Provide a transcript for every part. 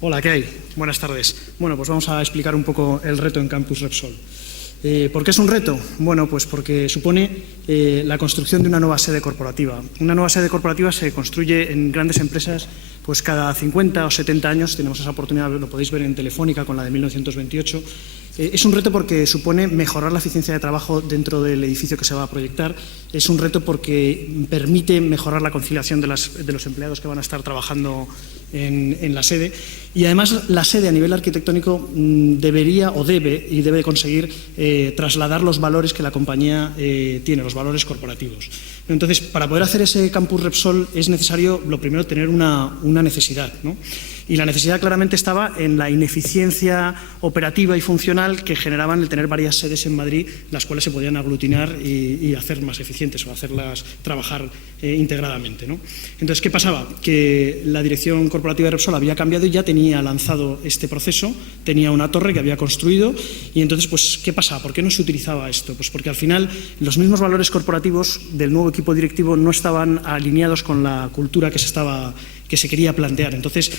Hola, ¿qué hay? Buenas tardes. Bueno, pues vamos a explicar un poco el reto en Campus Repsol. ¿Por qué es un reto? Bueno, pues porque supone la construcción de una nueva sede corporativa. Una nueva sede corporativa se construye en grandes empresas pues cada 50 o 70 años. Tenemos esa oportunidad, lo podéis ver en Telefónica con la de 1928. Es un reto porque supone mejorar la eficiencia de trabajo dentro del edificio que se va a proyectar. Es un reto porque permite mejorar la conciliación de los empleados que van a estar trabajando en la sede. Y además la sede a nivel arquitectónico debería o debe conseguir trasladar los valores que la compañía tiene, los valores corporativos. Entonces, para poder hacer ese Campus Repsol es necesario, lo primero, tener una necesidad, ¿no? Y la necesidad claramente estaba en la ineficiencia operativa y funcional que generaban el tener varias sedes en Madrid, las cuales se podían aglutinar y hacer más eficientes o hacerlas trabajar integradamente, ¿no? Entonces, ¿qué pasaba? Que la dirección corporativa de Repsol había cambiado y ya tenía lanzado este proceso, tenía una torre que había construido y entonces, pues, ¿qué pasaba? ¿Por qué no se utilizaba esto? Pues porque al final los mismos valores corporativos del nuevo equipo directivo no estaban alineados con la cultura que se quería plantear. Entonces,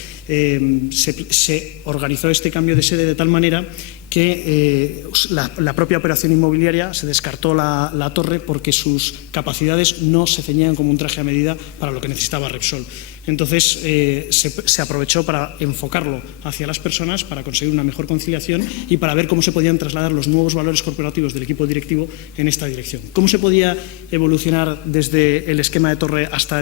se organizó este cambio de sede de tal manera que la propia operación inmobiliaria se descartó la torre porque sus capacidades no se ceñían como un traje a medida para lo que necesitaba Repsol. Entonces, se aprovechó para enfocarlo hacia las personas, para conseguir una mejor conciliación y para ver cómo se podían trasladar los nuevos valores corporativos del equipo directivo en esta dirección. ¿Cómo se podía evolucionar desde el esquema de torre hasta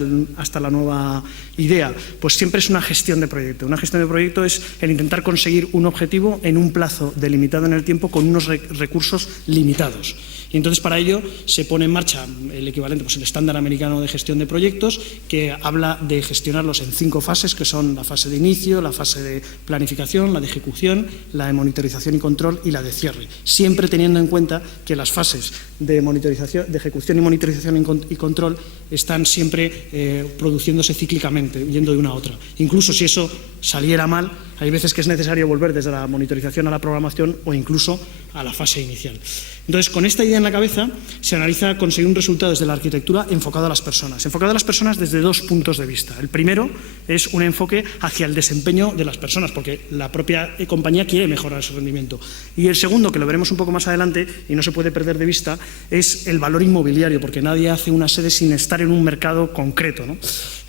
la nueva idea? Pues siempre es una gestión de proyecto. Una gestión de proyecto es el intentar conseguir un objetivo en un plazo delimitado en el tiempo con unos recursos limitados. Y entonces para ello se pone en marcha el equivalente, pues el estándar americano de gestión de proyectos, que habla de gestionarlos en 5 fases, que son la fase de inicio, la fase de planificación, la de ejecución, la de monitorización y control y la de cierre. Siempre teniendo en cuenta que las fases de ejecución y monitorización y control están siempre produciéndose cíclicamente, yendo de una a otra. Incluso si eso saliera mal, hay veces que es necesario volver desde la monitorización a la programación o incluso a la fase inicial. Entonces, con esta idea en la cabeza, se analiza conseguir un resultado desde la arquitectura enfocado a las personas. Enfocado a las personas desde 2 puntos de vista. El primero es un enfoque hacia el desempeño de las personas, porque la propia compañía quiere mejorar su rendimiento. Y el segundo, que lo veremos un poco más adelante y no se puede perder de vista, es el valor inmobiliario, porque nadie hace una sede sin estar en un mercado concreto, ¿no?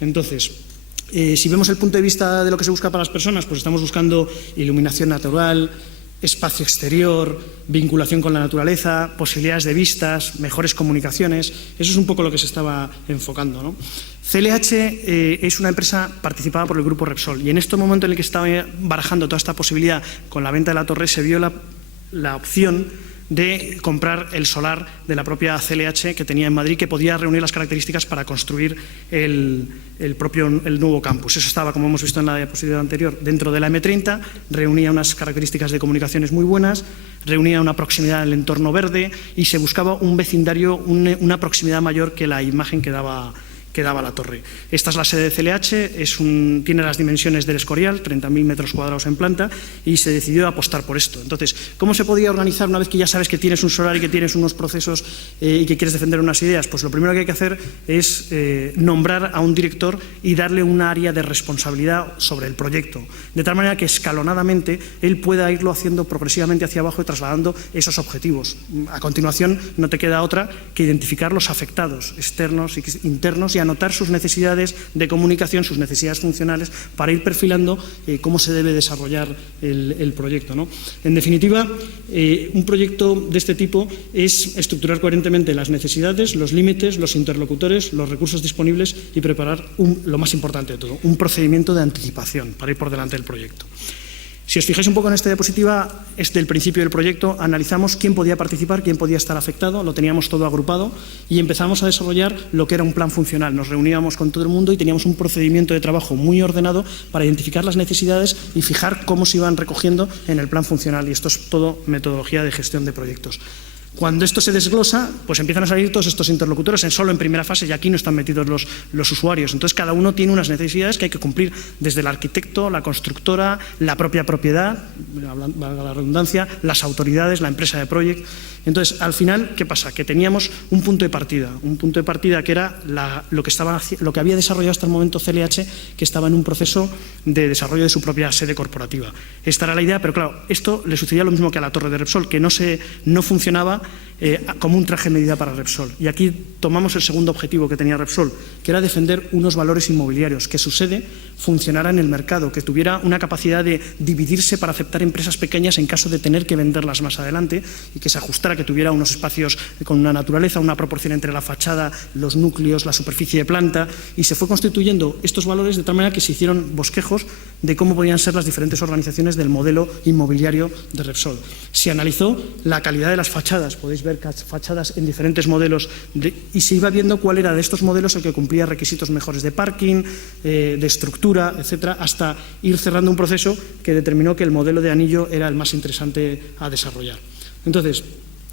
Entonces, si vemos el punto de vista de lo que se busca para las personas, pues estamos buscando iluminación natural, espacio exterior, vinculación con la naturaleza, posibilidades de vistas, mejores comunicaciones. Eso es un poco lo que se estaba enfocando, ¿no? CLH es una empresa participada por el grupo Repsol y en este momento en el que estaba barajando toda esta posibilidad con la venta de la torre se vio la opción de comprar el solar de la propia CLH que tenía en Madrid, que podía reunir las características para construir el nuevo campus. Eso estaba, como hemos visto en la diapositiva anterior, dentro de la M30, reunía unas características de comunicaciones muy buenas, reunía una proximidad al entorno verde y se buscaba un vecindario, una proximidad mayor que la imagen que daba la torre. Esta es la sede de CLH, tiene las dimensiones del Escorial, 30.000 metros cuadrados en planta, y se decidió apostar por esto. Entonces, ¿cómo se podía organizar una vez que ya sabes que tienes un solar y que tienes unos procesos y que quieres defender unas ideas? Pues lo primero que hay que hacer es nombrar a un director y darle un área de responsabilidad sobre el proyecto, de tal manera que escalonadamente él pueda irlo haciendo progresivamente hacia abajo y trasladando esos objetivos. A continuación, no te queda otra que identificar los afectados externos e internos y anotar sus necesidades de comunicación, sus necesidades funcionales, para ir perfilando cómo se debe desarrollar el proyecto, ¿no? En definitiva, un proyecto de este tipo es estructurar coherentemente las necesidades, los límites, los interlocutores, los recursos disponibles y preparar, lo más importante de todo, un procedimiento de anticipación para ir por delante del proyecto. Si os fijáis un poco en esta diapositiva, desde el principio del proyecto analizamos quién podía participar, quién podía estar afectado, lo teníamos todo agrupado y empezamos a desarrollar lo que era un plan funcional. Nos reuníamos con todo el mundo y teníamos un procedimiento de trabajo muy ordenado para identificar las necesidades y fijar cómo se iban recogiendo en el plan funcional, y esto es todo metodología de gestión de proyectos. Cuando esto se desglosa, pues empiezan a salir todos estos interlocutores solo en primera fase, y aquí no están metidos los usuarios. Entonces, cada uno tiene unas necesidades que hay que cumplir, desde el arquitecto, la constructora, la propia propiedad, valga la redundancia, las autoridades, la empresa de proyecto. Entonces, al final, ¿qué pasa? Que teníamos un punto de partida que era lo que había desarrollado hasta el momento CLH, que estaba en un proceso de desarrollo de su propia sede corporativa. Esta era la idea, pero claro, esto le sucedía lo mismo que a la torre de Repsol, que no funcionaba como un traje de medida para Repsol. Y aquí tomamos el segundo objetivo que tenía Repsol, que era defender unos valores inmobiliarios, que su sede funcionara en el mercado, que tuviera una capacidad de dividirse para aceptar empresas pequeñas en caso de tener que venderlas más adelante, y que se ajustara, que tuviera unos espacios con una naturaleza, una proporción entre la fachada, los núcleos, la superficie de planta, y se fue constituyendo estos valores de tal manera que se hicieron bosquejos de cómo podían ser las diferentes organizaciones del modelo inmobiliario de Repsol. Se analizó la calidad de las fachadas, podéis ver fachadas en diferentes modelos, y se iba viendo cuál era de estos modelos el que cumplía requisitos mejores de parking, de estructura, etcétera, hasta ir cerrando un proceso que determinó que el modelo de anillo era el más interesante a desarrollar. Entonces,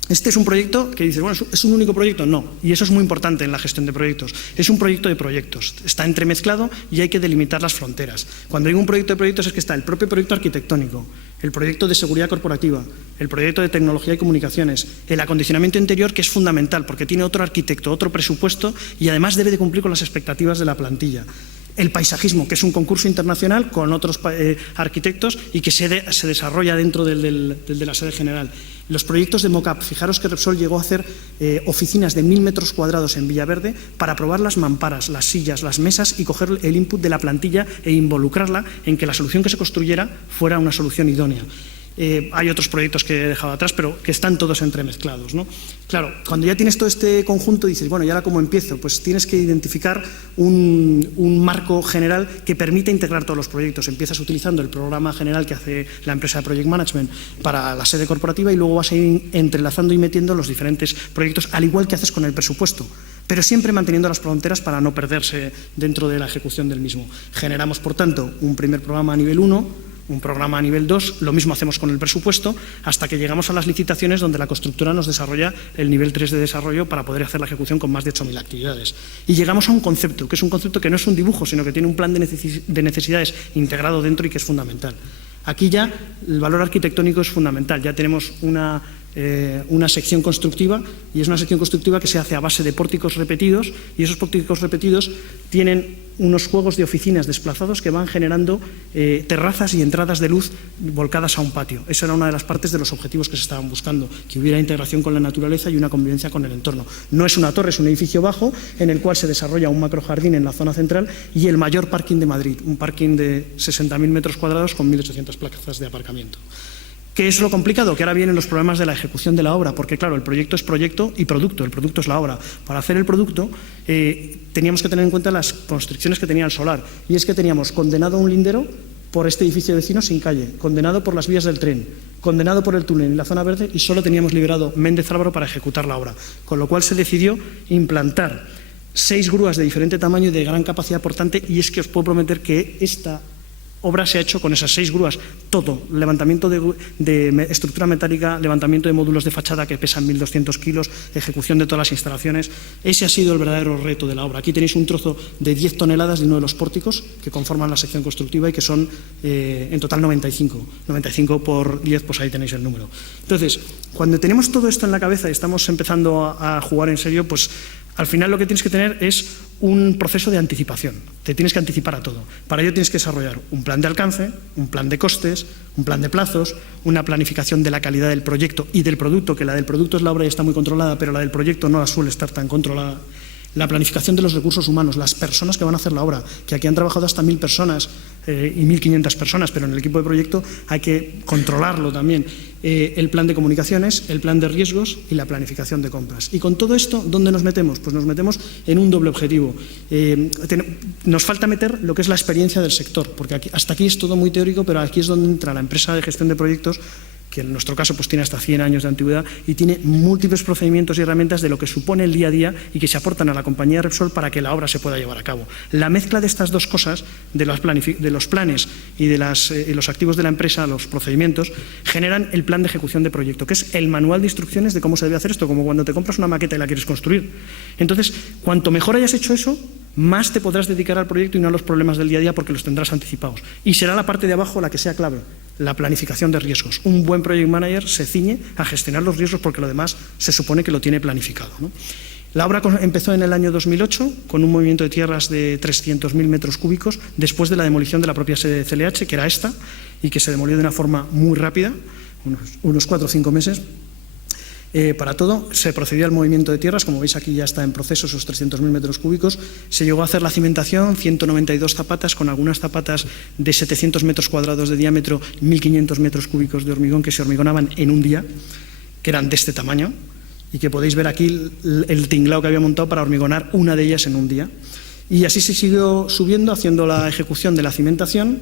este es un proyecto que dices, bueno, ¿es un único proyecto? No, y eso es muy importante en la gestión de proyectos. Es un proyecto de proyectos, está entremezclado y hay que delimitar las fronteras. Cuando digo un proyecto de proyectos es que está el propio proyecto arquitectónico, el proyecto de seguridad corporativa, el proyecto de tecnología y comunicaciones, el acondicionamiento interior, que es fundamental porque tiene otro arquitecto, otro presupuesto, y además debe de cumplir con las expectativas de la plantilla. El paisajismo, que es un concurso internacional con otros arquitectos y que se desarrolla dentro de la sede general. Los proyectos de mock-up, fijaros que Repsol llegó a hacer oficinas de 1000 metros cuadrados en Villaverde para probar las mamparas, las sillas, las mesas y coger el input de la plantilla e involucrarla en que la solución que se construyera fuera una solución idónea. Hay otros proyectos que he dejado atrás, pero que están todos entremezclados, ¿no? Claro, cuando ya tienes todo este conjunto, dices, bueno, ¿y ahora cómo empiezo? Pues tienes que identificar un marco general que permita integrar todos los proyectos. Empiezas utilizando el programa general que hace la empresa de Project Management para la sede corporativa y luego vas a ir entrelazando y metiendo los diferentes proyectos, al igual que haces con el presupuesto, pero siempre manteniendo las fronteras para no perderse dentro de la ejecución del mismo. Generamos, por tanto, un primer programa a nivel 1, un programa a nivel 2, lo mismo hacemos con el presupuesto, hasta que llegamos a las licitaciones donde la constructora nos desarrolla el nivel 3 de desarrollo para poder hacer la ejecución con más de 8.000 actividades. Y llegamos a un concepto, que es un concepto que no es un dibujo, sino que tiene un plan de necesidades integrado dentro y que es fundamental. Aquí ya el valor arquitectónico es fundamental, ya tenemos una sección constructiva, y es una sección constructiva que se hace a base de pórticos repetidos, y esos pórticos repetidos tienen unos juegos de oficinas desplazados que van generando terrazas y entradas de luz volcadas a un patio. Esa era una de las partes de los objetivos que se estaban buscando, que hubiera integración con la naturaleza y una convivencia con el entorno. No es una torre, es un edificio bajo en el cual se desarrolla un macrojardín en la zona central y el mayor parking de Madrid, un parking de 60.000 metros cuadrados con 1.800 plazas de aparcamiento. ¿Qué es lo complicado? Que ahora vienen los problemas de la ejecución de la obra, porque claro, el proyecto es proyecto y producto, el producto es la obra. Para hacer el producto teníamos que tener en cuenta las constricciones que tenía el solar, y es que teníamos condenado un lindero por este edificio vecino sin calle, condenado por las vías del tren, condenado por el túnel en la zona verde, y solo teníamos liberado Méndez Álvaro para ejecutar la obra, con lo cual se decidió implantar 6 grúas de diferente tamaño y de gran capacidad portante, y es que os puedo prometer que esta obra se ha hecho con esas 6 grúas, todo, levantamiento de estructura metálica, levantamiento de módulos de fachada que pesan 1.200 kilos, ejecución de todas las instalaciones. Ese ha sido el verdadero reto de la obra. Aquí tenéis un trozo de 10 toneladas de uno de los pórticos que conforman la sección constructiva y que son en total 95. 95 por 10, pues ahí tenéis el número. Entonces, cuando tenemos todo esto en la cabeza y estamos empezando a jugar en serio, pues al final lo que tienes que tener es un proceso de anticipación. Te tienes que anticipar a todo. Para ello tienes que desarrollar un plan de alcance, un plan de costes, un plan de plazos, una planificación de la calidad del proyecto y del producto, que la del producto es la obra y está muy controlada, pero la del proyecto no suele estar tan controlada. La planificación de los recursos humanos, las personas que van a hacer la obra, que aquí han trabajado hasta 1.000 personas y 1.500 personas, pero en el equipo de proyecto hay que controlarlo también. El plan de comunicaciones, el plan de riesgos y la planificación de compras. Y con todo esto, ¿dónde nos metemos? Pues nos metemos en un doble objetivo. Nos falta meter lo que es la experiencia del sector, porque hasta aquí es todo muy teórico, pero aquí es donde entra la empresa de gestión de proyectos, que en nuestro caso pues tiene hasta 100 años de antigüedad y tiene múltiples procedimientos y herramientas de lo que supone el día a día y que se aportan a la compañía Repsol para que la obra se pueda llevar a cabo. La mezcla de estas dos cosas, de los planes y de los activos de la empresa, los procedimientos, generan el plan de ejecución de proyecto, que es el manual de instrucciones de cómo se debe hacer esto, como cuando te compras una maqueta y la quieres construir. Entonces, cuanto mejor hayas hecho eso, más te podrás dedicar al proyecto y no a los problemas del día a día porque los tendrás anticipados. Y será la parte de abajo la que sea clave, la planificación de riesgos. Un buen project manager se ciñe a gestionar los riesgos porque lo demás se supone que lo tiene planificado, ¿no? La obra empezó en el año 2008 con un movimiento de tierras de 300.000 metros cúbicos después de la demolición de la propia sede de CLH, que era esta, y que se demolió de una forma muy rápida, unos 4 o 5 meses. Para todo, se procedió al movimiento de tierras, como veis aquí ya está en proceso esos 300.000 metros cúbicos, se llegó a hacer la cimentación, 192 zapatas, con algunas zapatas de 700 metros cuadrados de diámetro, 1.500 metros cúbicos de hormigón que se hormigonaban en un día, que eran de este tamaño, y que podéis ver aquí el tinglao que había montado para hormigonar una de ellas en un día. Y así se siguió subiendo, haciendo la ejecución de la cimentación,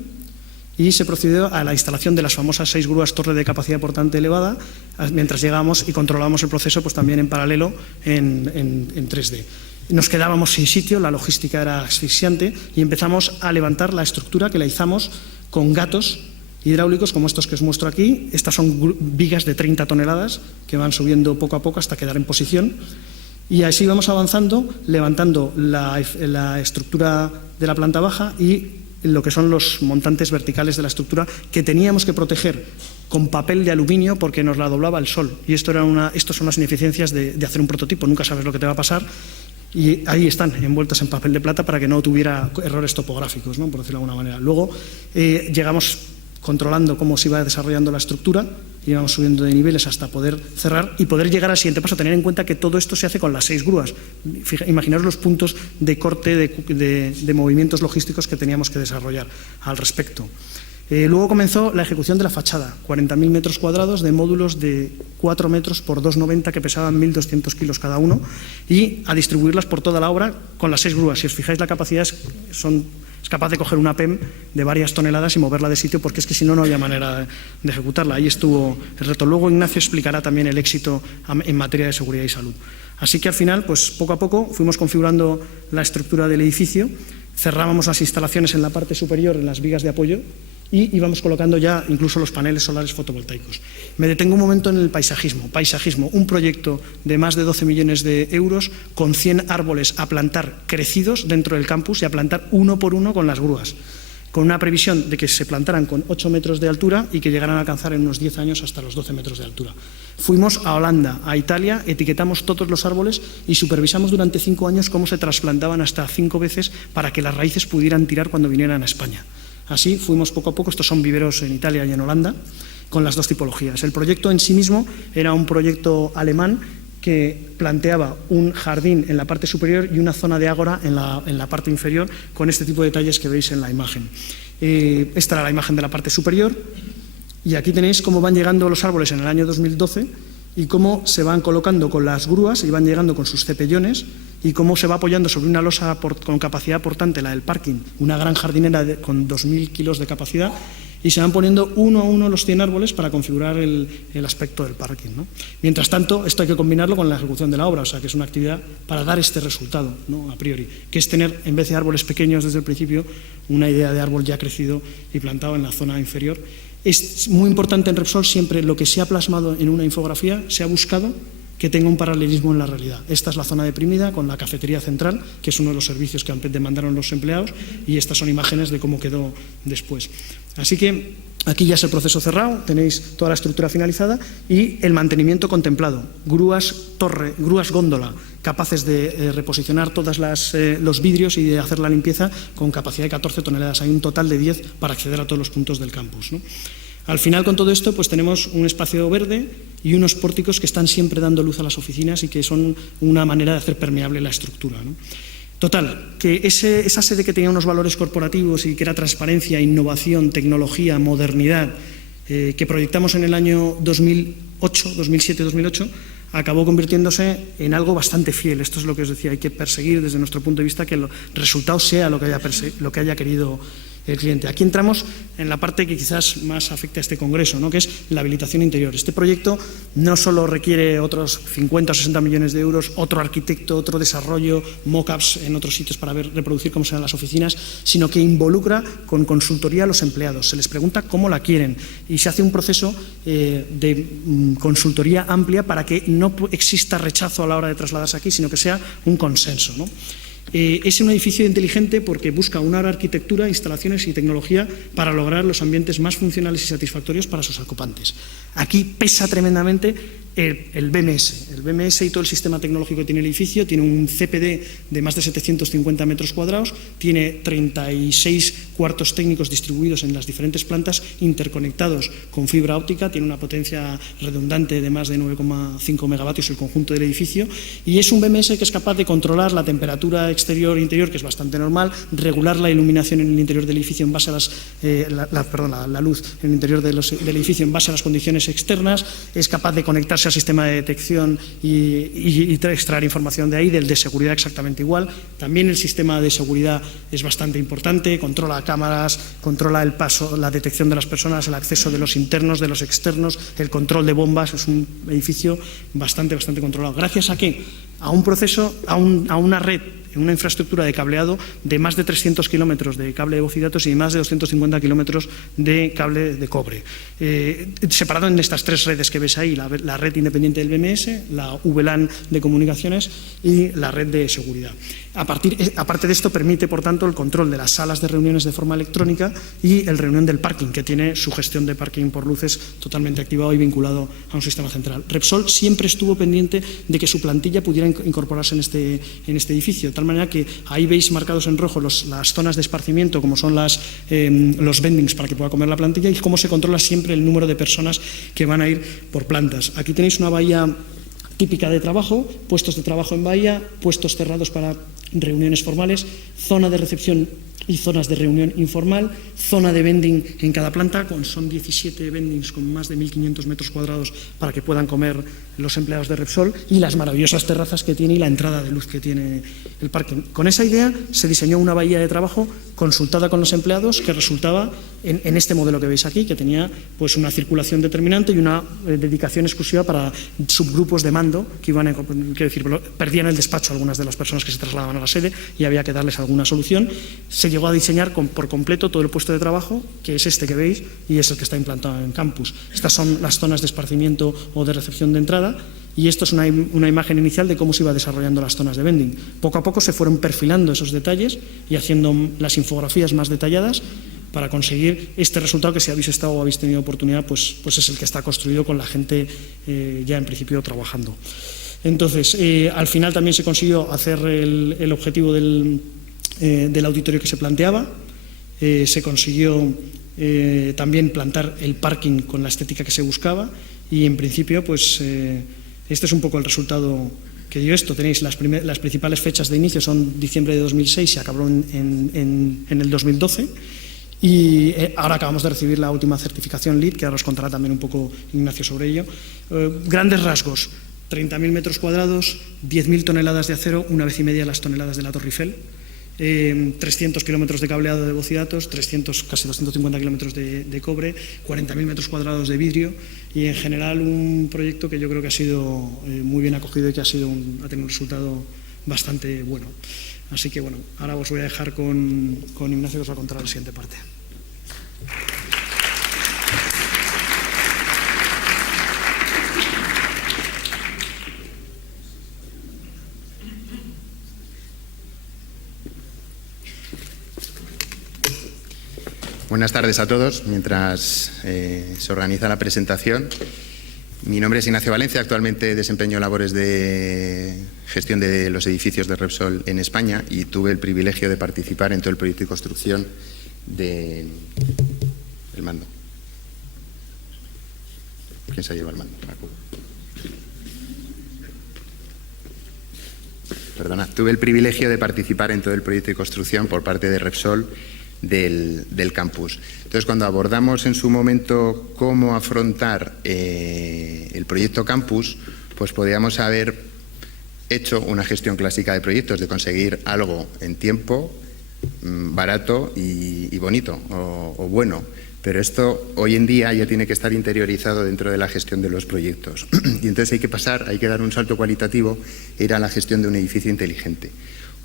y se procedió a la instalación de las famosas 6 grúas torre de capacidad portante elevada, mientras llegábamos y controlábamos el proceso pues también en paralelo en 3D. Nos quedábamos sin sitio, la logística era asfixiante y empezamos a levantar la estructura que la izamos con gatos hidráulicos como estos que os muestro aquí. Estas son vigas de 30 toneladas que van subiendo poco a poco hasta quedar en posición. Y así vamos avanzando, levantando la estructura de la planta baja y lo que son los montantes verticales de la estructura que teníamos que proteger con papel de aluminio porque nos la doblaba el sol. Y esto son las ineficiencias de hacer un prototipo, nunca sabes lo que te va a pasar. Y ahí están, envueltas en papel de plata para que no tuviera errores topográficos, ¿no? Por decirlo de alguna manera. Luego llegamos controlando cómo se iba desarrollando la estructura, íbamos subiendo de niveles hasta poder cerrar y poder llegar al siguiente paso, tener en cuenta que todo esto se hace con las 6 grúas. Imaginaos los puntos de corte de movimientos logísticos que teníamos que desarrollar al respecto. Luego comenzó la ejecución de la fachada, 40.000 metros cuadrados de módulos de 4 metros por 2,90 que pesaban 1.200 kilos cada uno y a distribuirlas por toda la obra con las 6 grúas. Si os fijáis, la capacidad es capaz de coger una PEM de varias toneladas y moverla de sitio porque es que si no, no había manera de ejecutarla. Ahí estuvo el reto. Luego Ignacio explicará también el éxito en materia de seguridad y salud. Así que al final, pues poco a poco fuimos configurando la estructura del edificio, cerrábamos las instalaciones en la parte superior, en las vigas de apoyo, y íbamos colocando ya incluso los paneles solares fotovoltaicos. Me detengo un momento en el paisajismo. Paisajismo, un proyecto de más de 12 millones de euros con 100 árboles a plantar crecidos dentro del campus y a plantar uno por uno con las grúas, con una previsión de que se plantaran con 8 metros de altura y que llegaran a alcanzar en unos 10 años hasta los 12 metros de altura. Fuimos a Holanda, a Italia, etiquetamos todos los árboles y supervisamos durante 5 años cómo se trasplantaban hasta 5 veces para que las raíces pudieran tirar cuando vinieran a España. Así fuimos poco a poco, estos son viveros en Italia y en Holanda, con las dos tipologías. El proyecto en sí mismo era un proyecto alemán que planteaba un jardín en la parte superior y una zona de ágora en la parte inferior, con este tipo de detalles que veis en la imagen. Esta era la imagen de la parte superior, y aquí tenéis cómo van llegando los árboles en el año 2012 y cómo se van colocando con las grúas y van llegando con sus cepellones y cómo se va apoyando sobre una losa con capacidad portante, la del parking, una gran jardinera con 2.000 kilos de capacidad, y se van poniendo uno a uno los 100 árboles para configurar el aspecto del parking, ¿no? Mientras tanto, esto hay que combinarlo con la ejecución de la obra, o sea que es una actividad para dar este resultado, ¿no? A priori, que es tener, en vez de árboles pequeños desde el principio, una idea de árbol ya crecido y plantado en la zona inferior. Es muy importante en Repsol siempre lo que se ha plasmado en una infografía, se ha buscado que tenga un paralelismo en la realidad. Esta es la zona deprimida con la cafetería central, que es uno de los servicios que demandaron los empleados, y estas son imágenes de cómo quedó después. Así que aquí ya es el proceso cerrado, tenéis toda la estructura finalizada y el mantenimiento contemplado. Grúas torre, grúas góndola, capaces de reposicionar todos los vidrios y de hacer la limpieza con capacidad de 14 toneladas. Hay un total de 10 para acceder a todos los puntos del campus, ¿no? Al final, con todo esto, pues tenemos un espacio verde y unos pórticos que están siempre dando luz a las oficinas y que son una manera de hacer permeable la estructura, ¿no? Total, que esa sede que tenía unos valores corporativos y que era transparencia, innovación, tecnología, modernidad, que proyectamos en el año 2007-2008, acabó convirtiéndose en algo bastante fiel. Esto es lo que os decía, hay que perseguir desde nuestro punto de vista que el resultado sea lo que haya querido el cliente. Aquí entramos en la parte que quizás más afecta a este congreso, ¿no?, que es la habilitación interior. Este proyecto no solo requiere otros 50 o 60 millones de euros, otro arquitecto, otro desarrollo, mock-ups en otros sitios para reproducir cómo serán las oficinas, sino que involucra con consultoría a los empleados. Se les pregunta cómo la quieren y se hace un proceso de consultoría amplia para que no exista rechazo a la hora de trasladarse aquí, sino que sea un consenso, ¿no? Es un edificio inteligente porque busca una arquitectura, instalaciones y tecnología para lograr los ambientes más funcionales y satisfactorios para sus ocupantes. Aquí pesa tremendamente el BMS. El BMS y todo el sistema tecnológico que tiene el edificio tiene un CPD de más de 750 metros cuadrados, tiene 36 cuartos técnicos distribuidos en las diferentes plantas, interconectados con fibra óptica, tiene una potencia redundante de más de 9,5 megavatios el conjunto del edificio, y es un BMS que es capaz de controlar la temperatura exterior e interior, que es bastante normal, regular la iluminación en el interior del edificio en base a la luz en el interior del edificio en base a las condiciones externas, es capaz de conectarse al sistema de detección y extraer información de ahí, del de seguridad exactamente igual. También el sistema de seguridad es bastante importante, controla cámaras, controla el paso, la detección de las personas, el acceso de los internos, de los externos, el control de bombas. Es un edificio bastante controlado. ¿Gracias a qué? A un proceso, a una red, una infraestructura de cableado de más de 300 kilómetros de cable de voz y datos y más de 250 kilómetros de cable de cobre. Separado en estas tres redes que ves ahí, la red independiente del BMS, la VLAN de comunicaciones y la red de seguridad. Aparte de esto, permite, por tanto, el control de las salas de reuniones de forma electrónica y el reunión del parking, que tiene su gestión de parking por luces totalmente activado y vinculado a un sistema central. Repsol siempre estuvo pendiente de que su plantilla pudiera incorporarse en este edificio, de tal manera que ahí veis marcados en rojo las zonas de esparcimiento, como son los vendings para que pueda comer la plantilla, y cómo se controla siempre el número de personas que van a ir por plantas. Aquí tenéis una bahía típica de trabajo, puestos de trabajo en bahía, puestos cerrados para reuniones formales, zona de recepción y zonas de reunión informal, zona de vending en cada planta, son 17 vendings con más de 1.500 metros cuadrados para que puedan comer los empleados de Repsol, y las maravillosas terrazas que tiene y la entrada de luz que tiene el parking. Con esa idea se diseñó una bahía de trabajo consultada con los empleados que resultaba en este modelo que veis aquí, que tenía pues una circulación determinante y una dedicación exclusiva para subgrupos de mando que iban perdían el despacho algunas de las personas que se trasladaban a la sede y había que darles alguna solución. Se llegó a diseñar por completo todo el puesto de trabajo, que es este que veis y es el que está implantado en campus. Estas son las zonas de esparcimiento o de recepción de entrada, y esto es una imagen inicial de cómo se iba desarrollando las zonas de vending. Poco a poco se fueron perfilando esos detalles y haciendo las infografías más detalladas para conseguir este resultado que, si habéis estado o habéis tenido oportunidad, pues es el que está construido con la gente ya en principio trabajando. Entonces, al final también se consiguió hacer el objetivo del auditorio que se planteaba. Se consiguió también plantar el parking con la estética que se buscaba, y en principio pues este es un poco el resultado que dio esto. Tenéis las principales fechas de inicio, son diciembre de 2006, se acabó en el 2012, y ahora acabamos de recibir la última certificación LEED, que ahora os contará también un poco Ignacio sobre ello. Grandes rasgos: 30.000 metros cuadrados, 10.000 toneladas de acero, 1,5 veces las toneladas de la Torre Eiffel, 300 kilómetros de cableado de voz y datos, casi 250 kilómetros de cobre, 40.000 metros cuadrados de vidrio, y en general un proyecto que yo creo que ha sido muy bien acogido y que ha tenido un resultado bastante bueno. Así que bueno, ahora os voy a dejar con Ignacio, que os va a contar la siguiente parte. Buenas tardes a todos. Mientras se organiza la presentación, mi nombre es Ignacio Valencia. Actualmente desempeño labores de gestión de los edificios de Repsol en España, y tuve el privilegio de participar en todo el proyecto de construcción del mando. ¿Quién se lleva el mando? Perdona. Tuve el privilegio de participar en todo el proyecto de construcción por parte de Repsol del campus. Entonces, cuando abordamos en su momento cómo afrontar el proyecto campus, pues podríamos haber hecho una gestión clásica de proyectos, de conseguir algo en tiempo barato y bonito o bueno. Pero esto hoy en día ya tiene que estar interiorizado dentro de la gestión de los proyectos. Y entonces hay que dar un salto cualitativo e ir a la gestión de un edificio inteligente.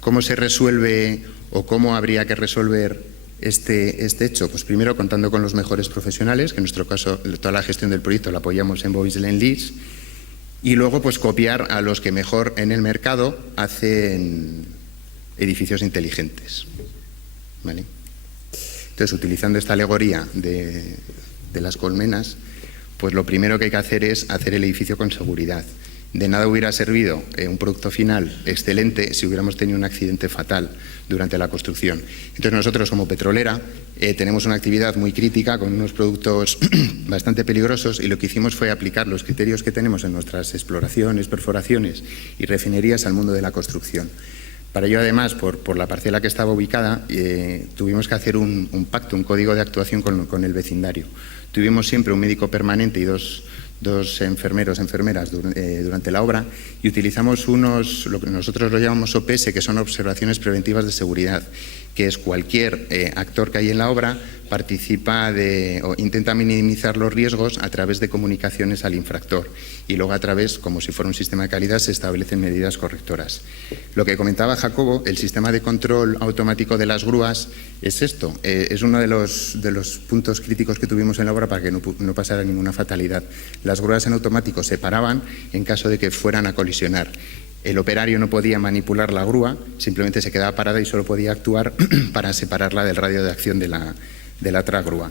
¿Cómo se resuelve o cómo habría que resolver este hecho? Pues primero contando con los mejores profesionales, que en nuestro caso toda la gestión del proyecto la apoyamos en Bovis Lendlease, y luego pues copiar a los que mejor en el mercado hacen edificios inteligentes. ¿Vale? Entonces, utilizando esta alegoría de las colmenas, pues lo primero que hay que hacer es hacer el edificio con seguridad. De nada hubiera servido un producto final excelente si hubiéramos tenido un accidente fatal durante la construcción. Entonces, nosotros como petrolera tenemos una actividad muy crítica con unos productos bastante peligrosos, y lo que hicimos fue aplicar los criterios que tenemos en nuestras exploraciones, perforaciones y refinerías al mundo de la construcción. Para ello, además, por la parcela que estaba ubicada, tuvimos que hacer un pacto, un código de actuación con el vecindario. Tuvimos siempre un médico permanente y dos enfermeros, enfermeras durante la obra, y utilizamos lo que nosotros lo llamamos OPS, que son observaciones preventivas de seguridad, que es cualquier actor que hay en la obra participa o intenta minimizar los riesgos a través de comunicaciones al infractor, y luego a través, como si fuera un sistema de calidad, se establecen medidas correctoras. Lo que comentaba Jacobo, el sistema de control automático de las grúas es esto, es uno de los puntos críticos que tuvimos en la obra para que no pasara ninguna fatalidad. Las grúas en automático se paraban en caso de que fueran a colisionar. El operario no podía manipular la grúa, simplemente se quedaba parada y solo podía actuar para separarla del radio de acción de la otra grúa.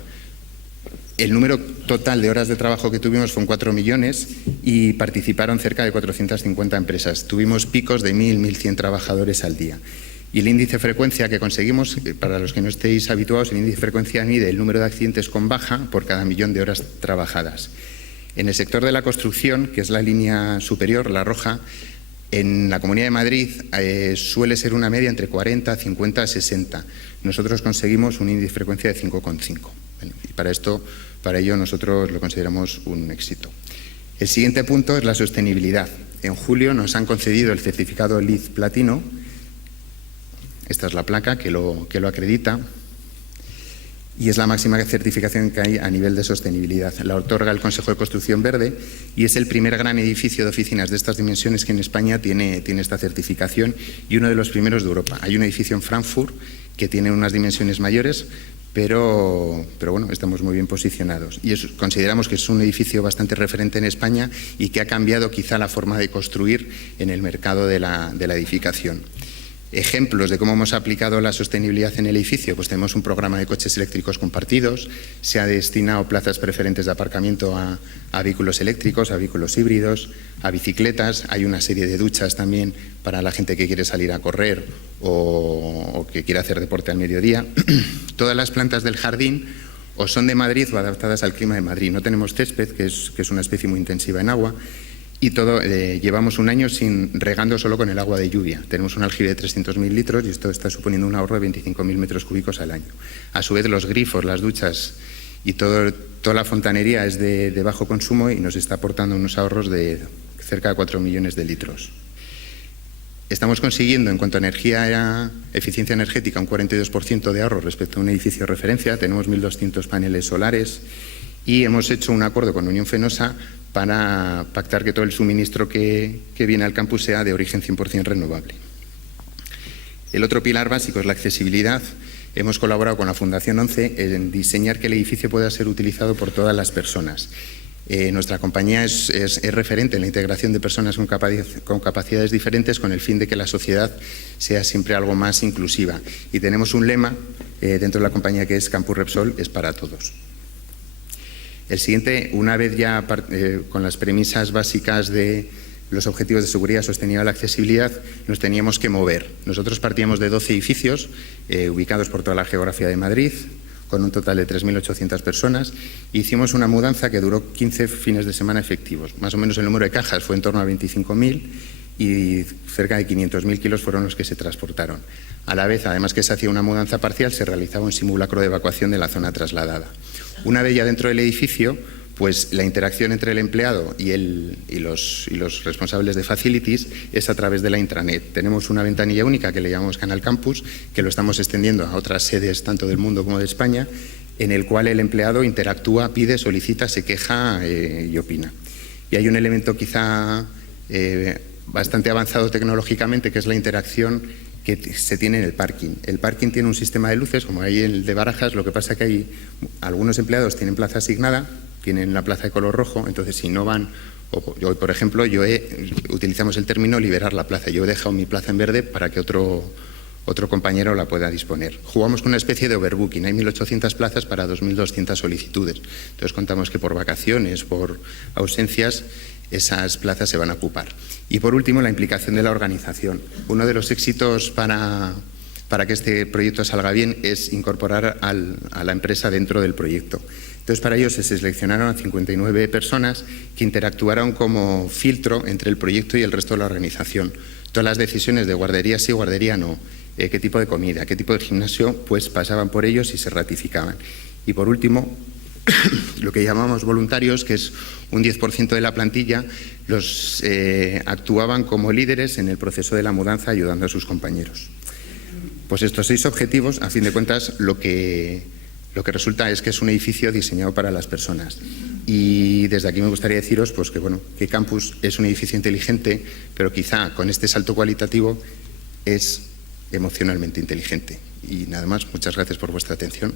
El número total de horas de trabajo que tuvimos fue 4 millones y participaron cerca de 450 empresas. Tuvimos picos de 1.000, 1.100 trabajadores al día. Y el índice de frecuencia que conseguimos, para los que no estéis habituados, el índice de frecuencia mide el número de accidentes con baja por cada millón de horas trabajadas. En el sector de la construcción, que es la línea superior, la roja, en la Comunidad de Madrid suele ser una media entre 40, 50, 60. Nosotros conseguimos un índice de frecuencia de 5,5. Y para ello nosotros lo consideramos un éxito. El siguiente punto es la sostenibilidad. En julio nos han concedido el certificado LEED Platino. Esta es la placa que lo acredita. Y es la máxima certificación que hay a nivel de sostenibilidad. La otorga el Consejo de Construcción Verde y es el primer gran edificio de oficinas de estas dimensiones que en España tiene esta certificación, y uno de los primeros de Europa. Hay un edificio en Frankfurt que tiene unas dimensiones mayores, pero bueno, estamos muy bien posicionados. Y consideramos que es un edificio bastante referente en España y que ha cambiado quizá la forma de construir en el mercado de la edificación. Ejemplos de cómo hemos aplicado la sostenibilidad en el edificio, pues tenemos un programa de coches eléctricos compartidos, se ha destinado plazas preferentes de aparcamiento a vehículos eléctricos, a vehículos híbridos, a bicicletas, hay una serie de duchas también para la gente que quiere salir a correr o que quiere hacer deporte al mediodía. Todas las plantas del jardín o son de Madrid o adaptadas al clima de Madrid. No tenemos césped, que es una especie muy intensiva en agua. Y llevamos un año regando solo con el agua de lluvia. Tenemos un aljibe de 300.000 litros y esto está suponiendo un ahorro de 25.000 metros cúbicos al año. A su vez, los grifos, las duchas y toda la fontanería es de bajo consumo y nos está aportando unos ahorros de cerca de 4 millones de litros. Estamos consiguiendo, en cuanto a eficiencia energética, un 42% de ahorro respecto a un edificio de referencia. Tenemos 1.200 paneles solares y hemos hecho un acuerdo con Unión Fenosa para pactar que todo el suministro que viene al campus sea de origen 100% renovable. El otro pilar básico es la accesibilidad. Hemos colaborado con la Fundación 11 en diseñar que el edificio pueda ser utilizado por todas las personas. Nuestra compañía es referente en la integración de personas con capacidades diferentes con el fin de que la sociedad sea siempre algo más inclusiva. Y tenemos un lema dentro de la compañía que es Campus Repsol es para todos. El siguiente, una vez ya con las premisas básicas de los objetivos de seguridad sostenida la accesibilidad, nos teníamos que mover. Nosotros partíamos de 12 edificios ubicados por toda la geografía de Madrid, con un total de 3.800 personas, e hicimos una mudanza que duró 15 fines de semana efectivos. Más o menos el número de cajas fue en torno a 25.000 y cerca de 500.000 kilos fueron los que se transportaron. A la vez, además que se hacía una mudanza parcial, se realizaba un simulacro de evacuación de la zona trasladada. Una vez ya dentro del edificio, pues la interacción entre el empleado y los responsables de facilities es a través de la intranet. Tenemos una ventanilla única que le llamamos Canal Campus, que lo estamos extendiendo a otras sedes tanto del mundo como de España, en el cual el empleado interactúa, pide, solicita, se queja y opina. Y hay un elemento quizá bastante avanzado tecnológicamente, que es la interacción que se tiene en el parking. El parking tiene un sistema de luces, como hay el de Barajas, lo que pasa es que hay algunos empleados tienen plaza asignada, tienen la plaza de color rojo, entonces si no van, yo, por ejemplo, utilizamos el término liberar la plaza, yo he dejado mi plaza en verde para que otro compañero la pueda disponer. Jugamos con una especie de overbooking, hay 1.800 plazas para 2.200 solicitudes, entonces contamos que por vacaciones, por ausencias, esas plazas se van a ocupar. Y por último, la implicación de la organización. Uno de los éxitos para que este proyecto salga bien es incorporar a la empresa dentro del proyecto. Entonces, para ello se seleccionaron a 59 personas que interactuaron como filtro entre el proyecto y el resto de la organización. Todas las decisiones de guardería sí, guardería no, qué tipo de comida, qué tipo de gimnasio, pues pasaban por ellos y se ratificaban. Y por último, lo que llamamos voluntarios, que es un 10% de la plantilla, actuaban como líderes en el proceso de la mudanza ayudando a sus compañeros. Pues estos 6 objetivos, a fin de cuentas, lo que resulta es que es un edificio diseñado para las personas. Y desde aquí me gustaría deciros pues, que Campus es un edificio inteligente, pero quizá con este salto cualitativo es emocionalmente inteligente. Y nada más, muchas gracias por vuestra atención.